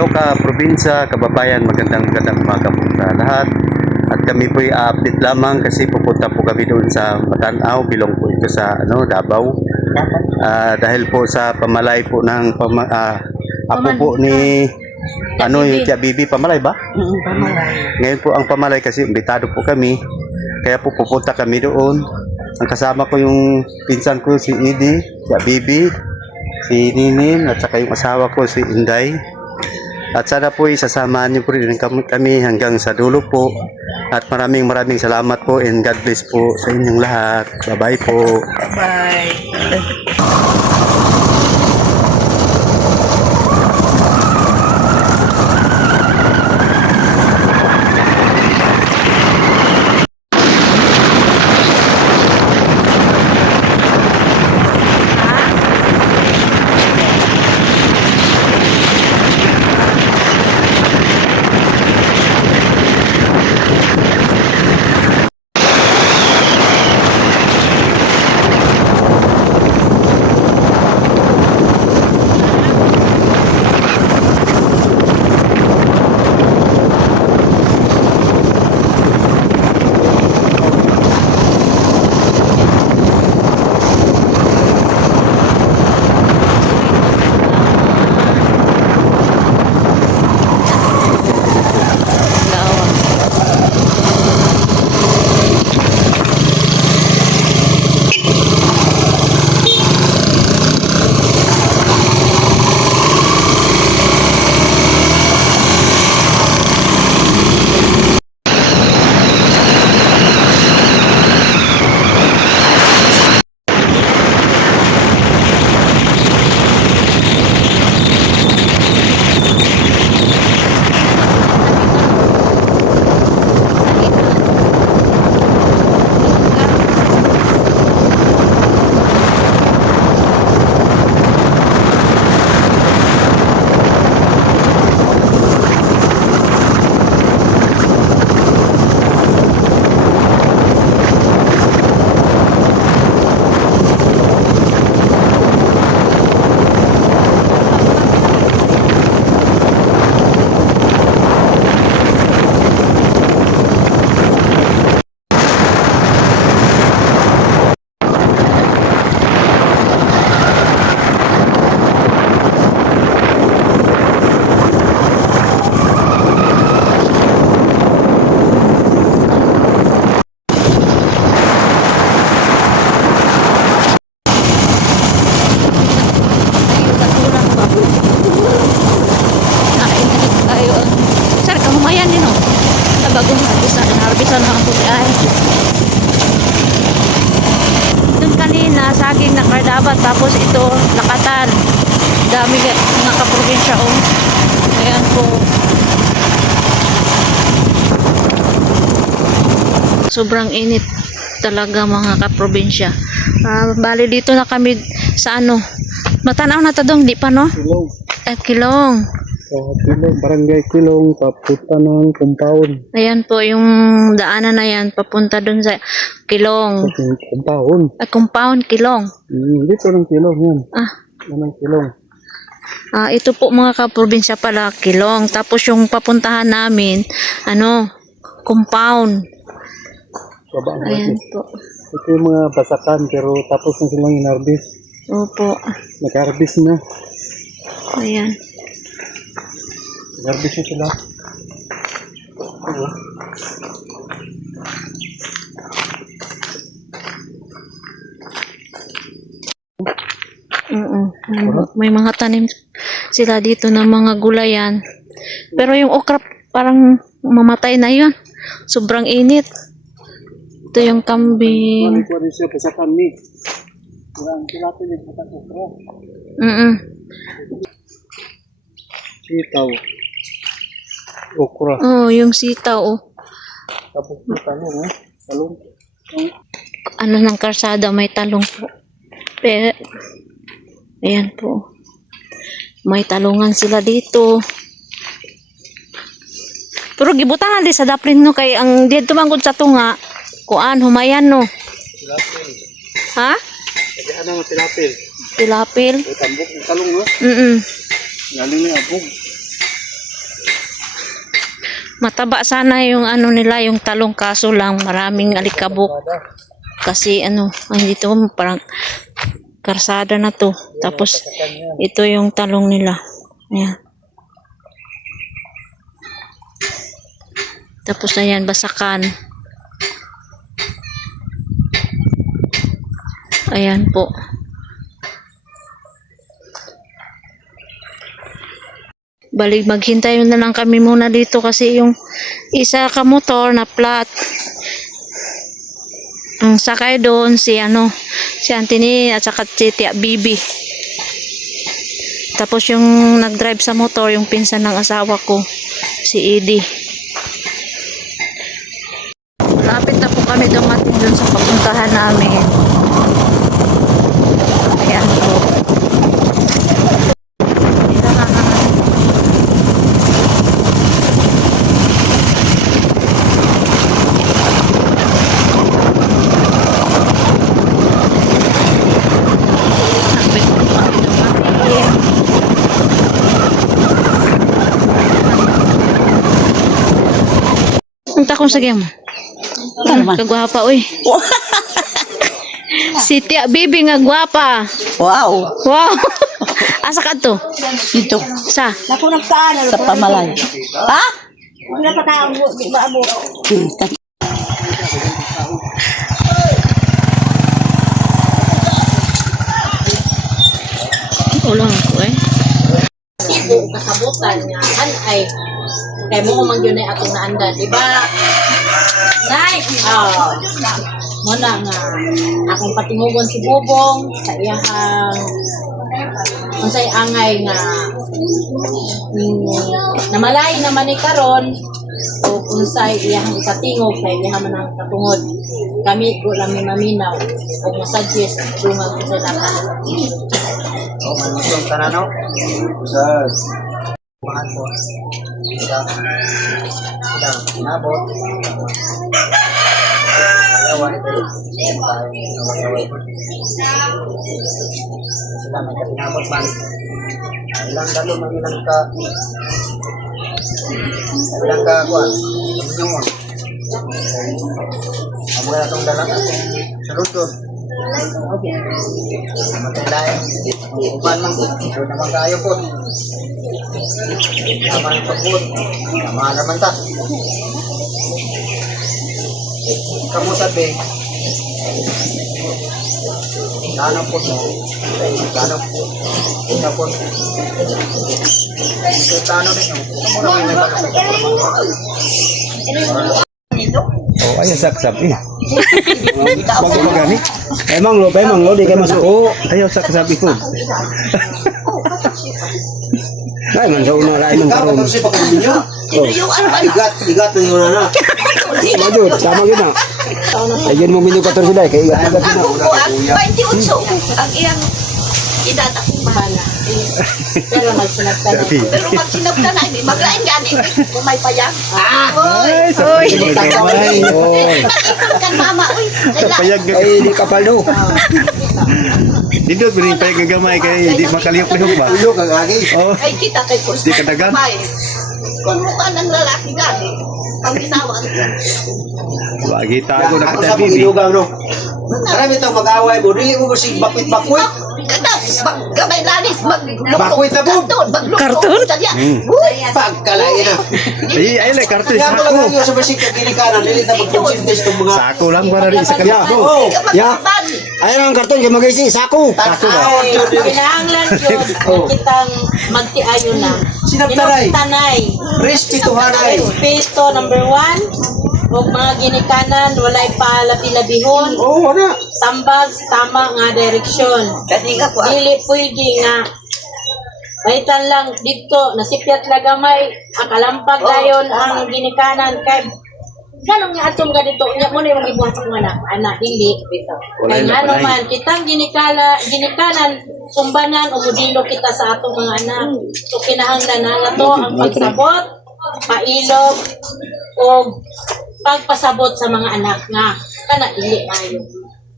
Hello ka probinsya, kababayan, magandang umaga po sa lahat. At kami po i-update lamang kasi pupunta po kami doon sa Matanaw, bilong po ito sa Davao. Dahil po sa pamalay po ng apo po ni yung Tia Bibi, pamalay ba? Pamalay. Ngayon po ang pamalay kasi imbitado po kami. Kaya po pupunta kami doon. Ang kasama ko yung pinsan ko si Edie, Tia Bibi, si Ninin at saka yung asawa ko si Inday. At sana po isasamahan niyo po rin kami hanggang sa dulo po. At maraming salamat po and God bless po sa inyong lahat. Bye-bye po. Bye. Bagong harbisan ng puti ay doon kanina saging na kardabat, tapos ito lakatan, dami mga kaprobinsya ayan po, sobrang init talaga mga kaprobinsya. Bali dito na kami sa Matanaw na tadong di pa Kilong. Kilong. Kilong, barangay Kilong, papunta ng compound. Ayan po yung daanan na yan, papunta dun sa Kilong. Compound? Compound, Kilong. Dito ng Kilong yan. Yan ang Kilong. Ito po mga kaprobinsya pala, Kilong. Tapos yung papuntahan namin, compound. Ayan po. Ito yung mga basakan, pero tapos na silang inarbis. Opo. Nag-arbis na. Ayan. Nag-arbis na sila. May mga tanim sila dito ng mga gulayan. Pero yung okra parang mamatay na yun. Sobrang init. Ito yung kambing. Ano siya basakan ni? Kurang tilapia din sa okra. Sitaw. Okra. Yung sitaw. Tapos may talong, talong. Ng karsada may talong po. Pero, ayan po. May talungan sila dito. Pero gibutan na di sa daplin kay ang dito manggod sa tunga. Kuan humayan Tilapil. Ha? Kaya ano tilapil? Tilapil. Tambok ng talong Mm. Galing ni abog. Mataba sana yung ano nila, yung talong, kaso lang maraming alikabok. Kasi ano, ang dito parang karsada na to. Tapos ito yung talong nila. Ayan. Tapos ayan, basakan. Ayan po. Balik maghintay na lang kami muna dito kasi yung isa ka motor na flat. Ang sakay doon si ano, si Antini at saka si Tia Bibi. Tapos yung nag-drive sa motor, yung pinsan ng asawa ko, si Edie. Lapit na po kami dumating dun sa papuntahan namin. Ayan po. Lapit po kami dumating. Ang takong sa game. Kagwapa, uy. Si Tia Bibi nga gwapa. Wow! Wow. Asa ka to? Dito. Sa? Sa Pamalay. Ha? Wala pa tayo, di ba abo? Ulang ko eh. Sibo, kasabutan nga, ay, kaya mo kumang yun ay atong naanda, di ba? Nay! Muna nga, akong patingugon si Bobong sa iyahang unsay angay nga namalay naman ni karon o unsay iyahang ikatingog kay iyahang man ang katungod kami ko lang maminaw o masuggest dungan ko sa lahat. Oh, manusong tananaw. Sa mahal po. Sila nabot. Ayawan ito. Sila may kasinabot man. Ilang dalo man ilang ka kuan. Inyong. Amo na itong dalang atong sarutod. Matay lain. Uban man. So naman kayo po. Naman ang pagbuot. Naman naman ta. Kamu sabi. Tanong po. Tanong po. Tanong po. Tanong ninyo. Kamu naman nagkakaroon. Oh, ayan saksap eh. Bago pa gani. Emang lo, di kayo masuk. Oh, ayaw saksap ito. Ay, man sa una lain ng karon. Oh, Igat ng yun na. madud, tama gina. Ayun mo minu 14 sila, kay igat na. Ang iyang idata bahala. Pero magsinagtanay. Pero magsinagtanay, maglain gani. Kung may payag. Ay, sa pagkamay. Oh, Nakipon kan mama, uy. Payag ay di kapal do. dito bring payag gagamay kay di makaliyok-liyok ba? Ulok ang agi. Oh, Ay, kita kay Kursa. Di kadagan? Kung mukha ng lalaki gani, ang ginawa. wagi tago na Ako kita sa bibi. pag-ilugang, no? Marami itong mag-away mo. Dili mo si bakwit-bakwit. Gamay lalis, Bakwit na po. Karton? Pagkalain na. Ay lang karton Kaya mo lang sako. lang sa basik na ginikanan. Dili na mag-consintes itong mga... Sako lang para rin sa kanya. Oo. Ya. Ayan ang karton kay magaysi sako. Tanaw, Diyo, dili. Kinahanglan yun, kitang magtiayo na. Sinabtaray. Tanay. Respetuhanay. Respeto, number 1. Huwag mga ginikanan, walay palabi-labihon. Oo, na. Tambag sa tama nga direksyon. Dili pwede nga. Baitan lang dito, nasipyat lagamay, akalampag dayon ang ginikanan. Kay ganong nga atong ganito, nya mo na yung gibuhat sa mga anak, dili. Kay nga naman, kitang ginikanan, sumbanan o modelo kita sa atong mga anak. So kinahanglan na to ang pagsabot, pailog, o pagpasabot sa mga anak nga kana dili ayo.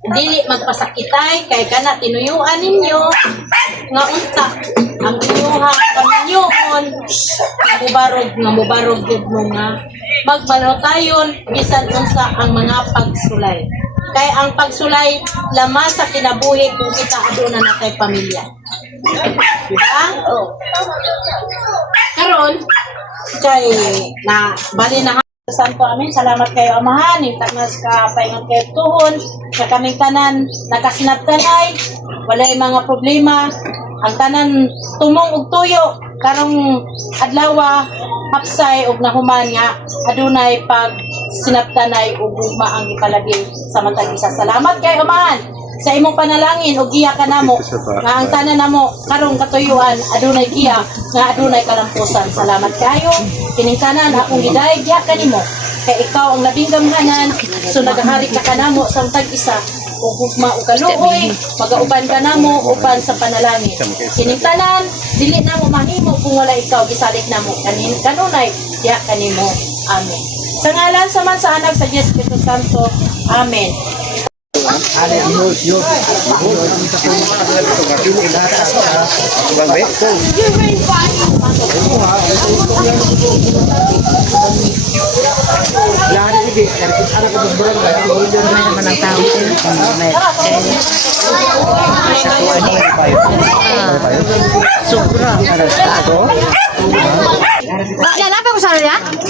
Dili magpasakitay kay kana tinuyuan ninyo nga unta ang inyuhang kaminyoon kubarog nga mubarog gid mo nga magbalutayon bisan unsa ang mga pagsulay. Kay ang pagsulay lama sa kinabuhi kung kita aduna natay pamilya. Diba? Karon kay na bali na Santo amin, salamat kayo amahan, intagnas ka paingon kayo tuhon, sa kaming tanan, nakasinabtanay, walay mga problema, ang tanan tumong ug tuyo, karong adlawa, hapsay ug nahuman nga, adunay pag sinabtanay ug gugma ang ipalagi sa matag isa. Salamat kayo amahan, sa imong panalangin ug giya ka namo, nga ang tanan namo, karong katuyuan, adunay giya, nga adunay kalampusan. Salamat kayo, kining tanan akong gidayeg giya kanimo kay ikaw ang labing gamhanan, so nagahari ka kanamo sa tag-isa ug gugma ug kaluoy magauban ka namo uban sa panalangin. Kining tanan dili namo mahimo kung wala ikaw gisalig namo kanunay diha kanimo. Amen. Sa ngalan sa Man sa Anak sa Dios Espiritu Santo. Amen.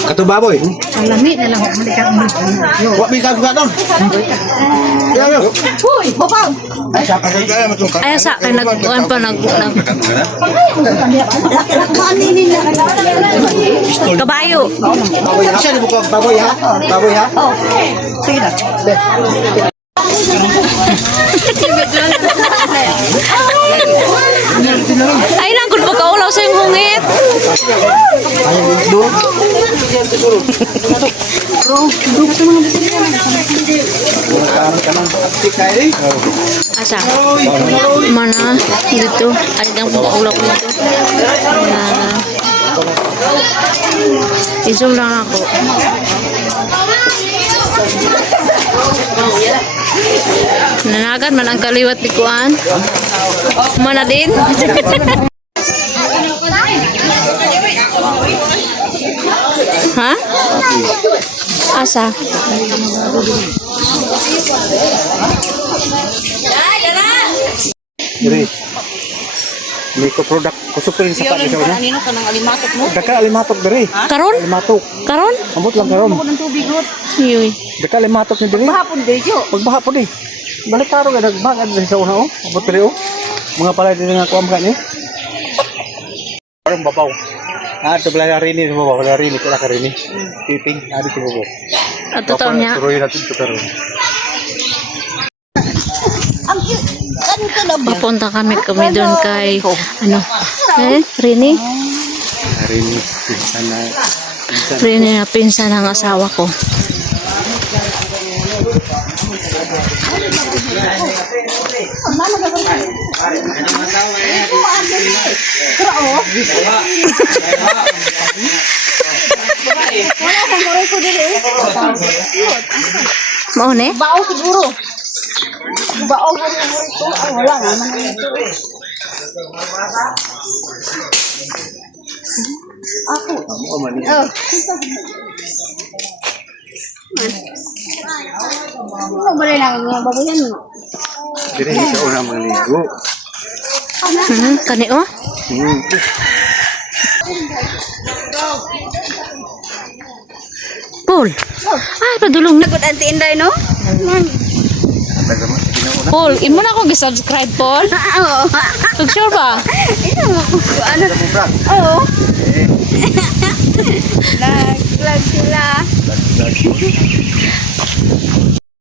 Katubaboy. Ang lamig na lang. Wa mi ka doon. Uy, babaw! Ay, sa akin, nag-uwan pa, kabayo. Siya ni buko baboy ha? Baboy ha? Oh, sige na. Ay, lang, kung pagkaulaw sa yung hungit. Asa? Mana? Dito. Ay, lang, pagkaulaw ko dito. I-zoom lang ako. Nanagan man ang kaliwat ni Kuan. Mana din? Ha? Asa? Diri. Miko product kusukin sa pag ikaw na. Kanino ka ng alimatok mo? Daka alimatok diri. Karon? Alimatok. Karon? Ambot lang karon. Ako ng tubig, Rod. Yoy. Daka alimatok ni diri. Bahapon, Dejo. Pagbaha po di. Balik karo ga dagbagad sa una oh. Ambot diri oh. Mga palay diri nga kuam ka ni. Parang babaw. To bala rini sa babaw, bala rini kala ka rini. Titing ari sa babaw. At totoo niya. Turoy natin to karon. Papunta kami doon kay, Rini? Rini, sana. Rini na pinsan ng asawa ko. Mau ne? Bao siguro. Bao siguro ito. Ay, wala nga. Ako. Oh. Ano ba rin ang mga babayan mo? Diri sa una mangligo. Kani oh? Paul. Ay, padulong na. Good Auntie Inday, no? Paul, imo na ako gi-subscribe, Paul. Oo. Sure ba? Ano? Oo. Lag sila.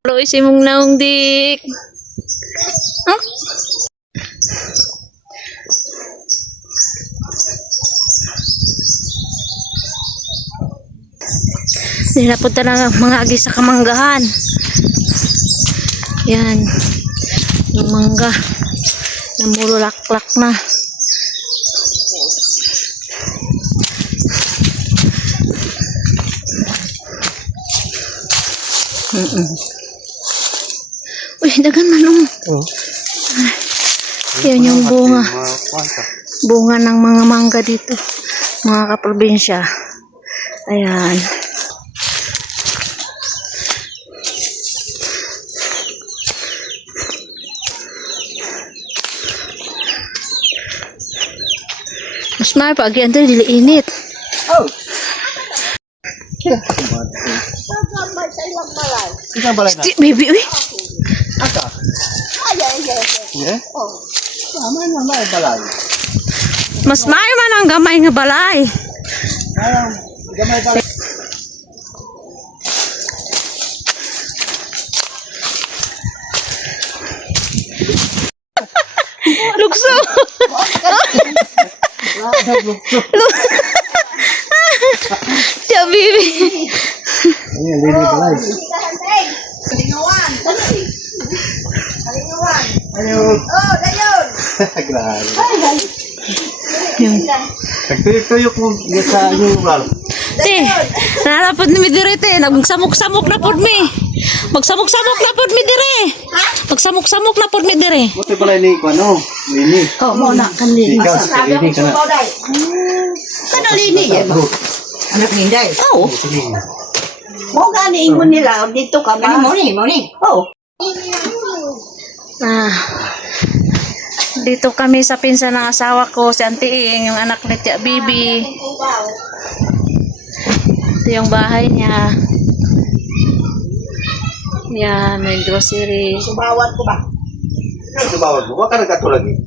Lo isi mong naong dik. Huh? Nilapunta na mga agi sa kamanggahan. Yan. Yung mangga. Namululaklak na. Uy, dagan man Oh. Yan yung bunga. Bunga ng mga mangga dito. mga kaprobinsya. Ayan. Mas may pag yan tayo, dili init. Isang balay na. Baby, uy. Yeah? Tama na may balay. Mas may man ang gamay nga balay. Gamay balay. Lugso. Tiya, baby. Ayan, lili balay. Ayun. Oh, dayon. Grabe. Yun. Nagtuyok-tuyok mo sa inyong lugar. Te, narapod ni mi dire, te. Nagsamok-samok na pod mi. Magsamok-samok na pod mi dire. Magsamok-samok na pod mi dire. Buti pala ni ano? Lini. Oh, mo na kanli. Ikaw, lini ka na. Kanalini yan. Anak ni Inday. Oh. Sige. Mo gani ingon nila dito ka ba? Morning. Oh. Ah, dito kami sa pinsan ng asawa ko, si Auntie Ing, yung anak ni Tia Bibi. Ito yung bahay niya. Yan, may grocery. Subawat ko ba? Sumawag mo, wag ka nagkatulagi.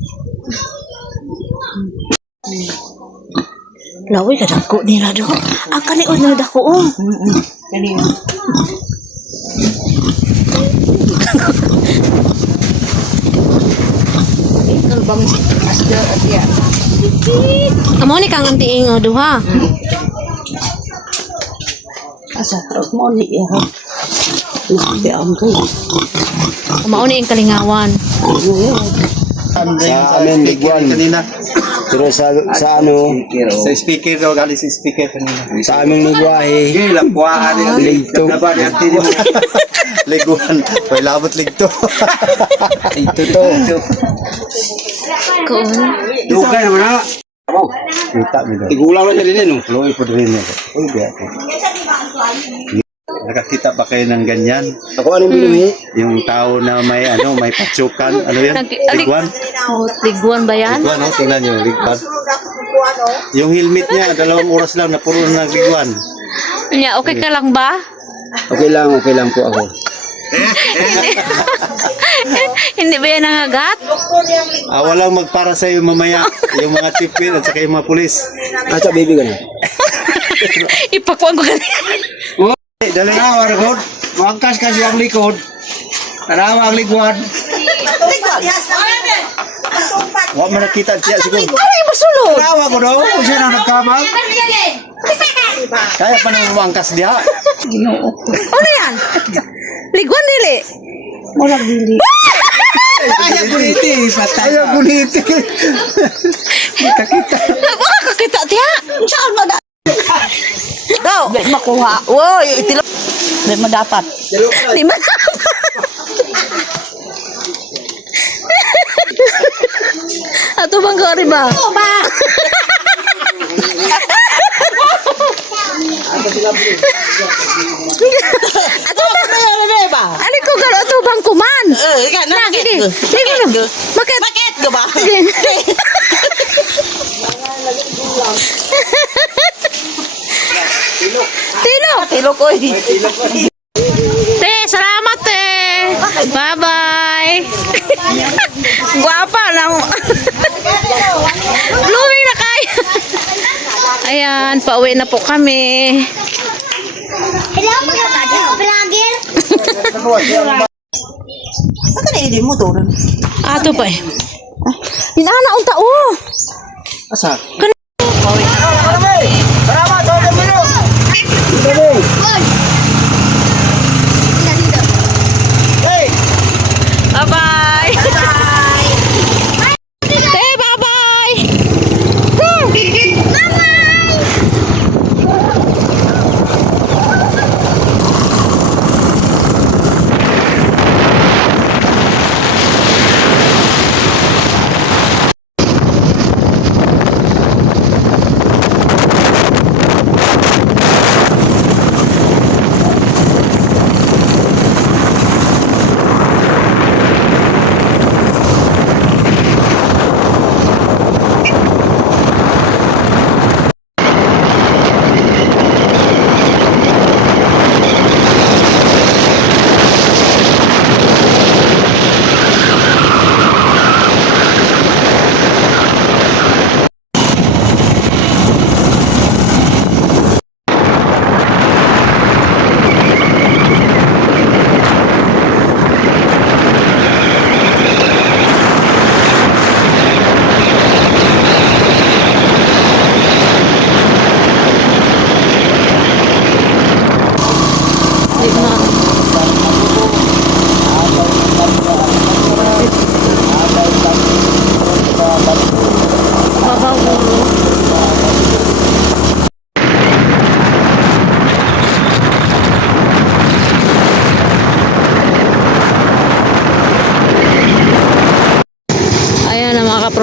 Lawi ka dako nila do. Ang kaniod na dako oh. Kanino? Ikaw bang asda at yan? Amo ni kang Auntie Ing oh, duha. Asa, mo ni ya. Hindi ang ko. Amo ni ang kalingawan. Sa amin, liguan. Kanina. Pero sa ano, Sa speaker daw, galing sa speaker kanina. sa aming ligwahe, Sige, lakwaan din. Ligto. Laban, yanti din mo. Liguan. May labot ligto. ito to. Ko. Dugay naman na. Kita mo daw. Igulang lang siya din no. Loy po rin mo. Uy, biya ko. Nakakita ba kayo ng ganyan? Ako anong binuhi? Yung tao na may may patsukan. Ano yan? Liguan? Oh, liguan ba yan? Liguan, no? Tingnan nyo, liguan. Yung helmet niya, 2 oras lang na puro na liguan. Nya, okay ka lang ba? Okay lang po ako. Hindi ba yan nangagat? Walang magpara sa iyo mamaya. Yung mga tipin at saka yung mga pulis. Asa baby ka na? Ipakuan ko kanina. Dali na, waragod. Mangkas kasi ang likod. Tanawa ang liguan. Huwag mo nakita siya siguro. Ay, masulod! Tanawa ko daw. Kung siya na nagkamang. Kaya pa nang umangkas diha. Ano yan? Liguan nili. Ayaw buniti. Patay Ayaw ka. buniti. Baka kakita tiya. Saan ba da? Daw, di makuha. Woy, itilo. Di madapat. Di man. Ato bang kari ba? Ba? Ato bang ba? ali ko garo ato bang kuman? Na, gidi. Gidi. Bakit? Bakit ka ba? Tilo. Tilo ko eh. Te, salamat te. Bye-bye. Guwapa lang. Blooming na kayo. Ayan, pauwi na po kami. Hello, mga vlogger. Bakit na hindi mo to? Ato pa eh. Inana ang tao. Asa? Bye-bye. Te, bye-bye.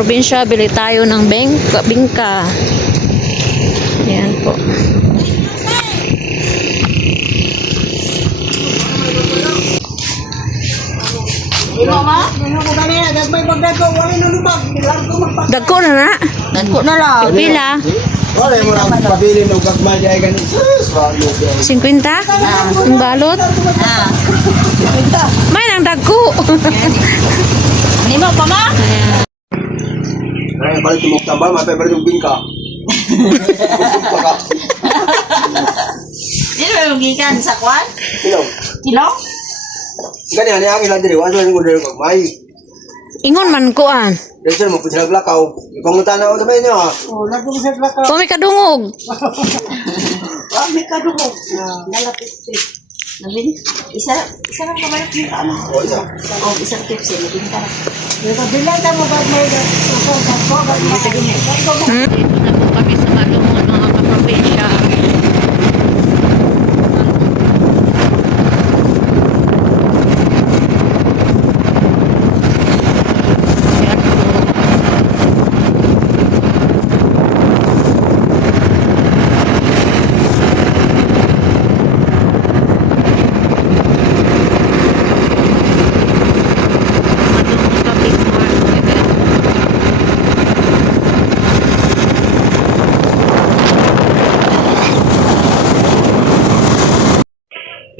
probinsya, bili tayo ng bingka. Yan po. Dagko na na. Dagko na lang. Pila? Wala mo lang pabili ng gagmay ay ganun. Sus, walo. 50? Ang balot? Ah. May nang dagko. Nimo pa ma? Ayan. Ay, balik mo tambal, mapay balik yung bingka. Dili ba yung gikan sa kwan? Ilaw. Kilo? Ganyan, ang ilang diri, wala yung gulero gagmay. Ingon man kuan. Dahil mo po sila glakaw. Ipangunta na ako naman niyo ha. Kumi kadungog. Kami ka dugo. Nalapit. Nabin? Isa lang kamay yung kama. O, yeah. Oh, isang tips eh. Nabin ka. Dito na po kami sa Malumon, mga kaprobinsya.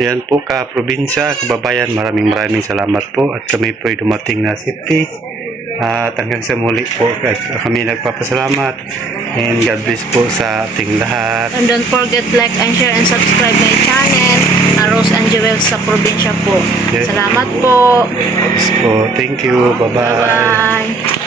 Yan po ka-probinsya, kababayan, maraming salamat po at kami po ay dumating na safety. At hanggang sa muli po at kami nagpapasalamat and God bless po sa ating lahat. And don't forget like and share and subscribe my channel, Rose and Jewel sa probinsya po. Yes. Salamat po. So, thank you. Bye-bye. Bye.